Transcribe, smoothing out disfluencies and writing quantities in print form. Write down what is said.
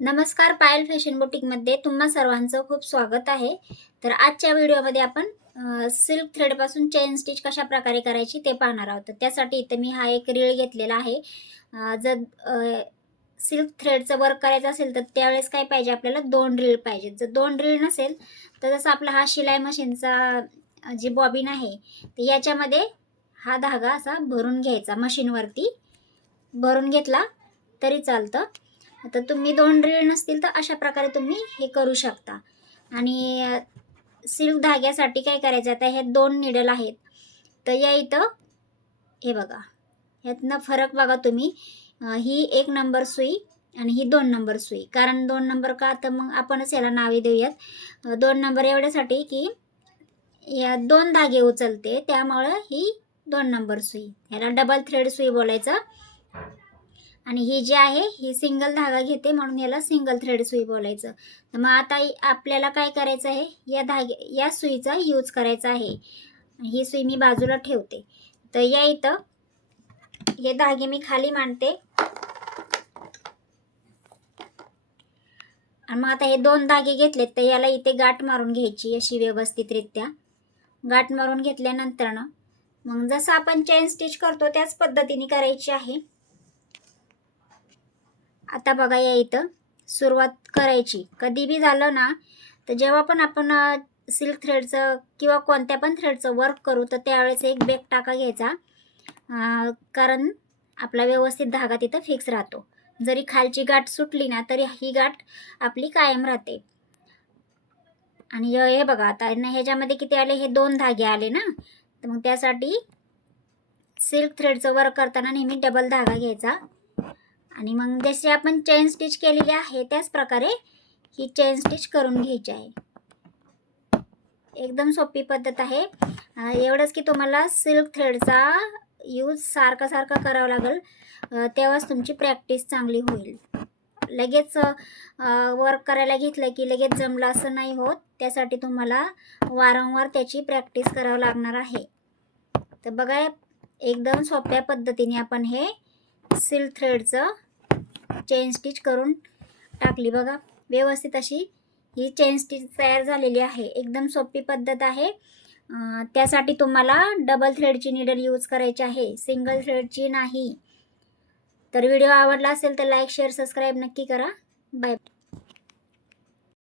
नमस्कार, पायल फॅशन बुटीकमध्ये तुम्हा सर्वांचं खूप स्वागत आहे. तर आजच्या व्हिडिओमध्ये आपण सिल्क थ्रेडपासून चेन स्टिच कशा प्रकारे करायची ते पाहणार आहोत. तर त्यासाठी इथं मी हा एक रीळ घेतलेला आहे. जर सिल्क थ्रेडचं वर्क करायचं असेल तर त्यावेळेस काय पाहिजे आपल्याला 2 रीळ पाहिजेत. जर 2 रीळ नसेल तर जसं आपला हा शिलाई मशीनचा जी बॉबिन आहे, तर याच्यामध्ये हा धागा असा भरून घ्यायचा, मशीनवरती भरून घेतला तरी चालतं. आता तुम्ही 2 रीळ नसतील तर अशा प्रकारे तुम्ही हे करू शकता. आणि सिल्क धाग्यासाठी काय करायचं, आता हे 2 निडल आहेत. तर या इथं हे बघा, ह्यातनं फरक बघा तुम्ही. ही 1 नंबर सुई आणि ही 2 नंबर सुई. कारण 2 नंबर का, तर मग आपणच याला नावे देऊयात. 2 नंबर एवढ्यासाठी की या 2 धागे उचलते, त्यामुळं ही 2 नंबर सुई. ह्याला डबल थ्रेड सुई बोलायचं. आणि ही जी आहे ही सिंगल धागा घेते, म्हणून याला सिंगल थ्रेड सुई बोलायचं. तर मग आता आपल्याला काय करायचं आहे, या सुईचा यूज करायचा आहे. ही सुई मी बाजूला ठेवते. तर या इथं हे धागे मी खाली मांडते. आणि मग आता हे 2 धागे घेतलेत, तर याला इथे गाठ मारून घ्यायची अशी व्यवस्थितरित्या. गाठ मारून घेतल्यानंतर ना मग जसं आपण चेन स्टिच करतो त्याच पद्धतीने करायची आहे. आता बघा, या इथं सुरुवात करायची. कधी बी झालं ना, तर जेव्हा पण आपण सिल्क थ्रेडचं किंवा कोणत्या पण थ्रेडचं वर्क करू, तर त्यावेळेस एक बेक टाका घ्यायचा. कारण आपला व्यवस्थित धागा तिथं फिक्स राहतो. जरी खालची गाठ सुटली ना, तरी ही गाठ आपली कायम राहते. आणि हे बघा, आता ह्याच्यामध्ये किती आले, हे 2 धागे आले ना, तर मग त्यासाठी सिल्क थ्रेडचं वर्क करताना नेहमी डबल धागा घ्यायचा. आणि मग जसे आपण चेन स्टिच केलेली आहे त्याच प्रकारे ही चेन स्टिच करून घ्यायची आहे. एकदम सोपी पद्धत आहे. एवढंच की तुम्हाला सिल्क थ्रेडचा यूज सारखा करावा लागेल, तेव्हाच तुमची प्रॅक्टिस चांगली होईल. लगेच वर्क करायला घेतलं की लगेच जमलं असं नाही होत. त्यासाठी तुम्हाला वारंवार त्याची प्रॅक्टिस करावं लागणार आहे. तर बघा, एकदम सोप्या पद्धतीने आपण हे सिल्क थ्रेडचं चेन स्टिच करून टाकली. बघा, व्यवस्थित अशी ही चेन स्टिच तयार झालेली आहे. एकदम सोपी पद्धत आहे. त्यासाठी तुम्हाला डबल थ्रेडची नीडल यूज करायची आहे, सिंगल थ्रेडची नाही. तर व्हिडिओ आवडला असेल तर लाईक, शेअर, सबस्क्राईब नक्की करा. बाय.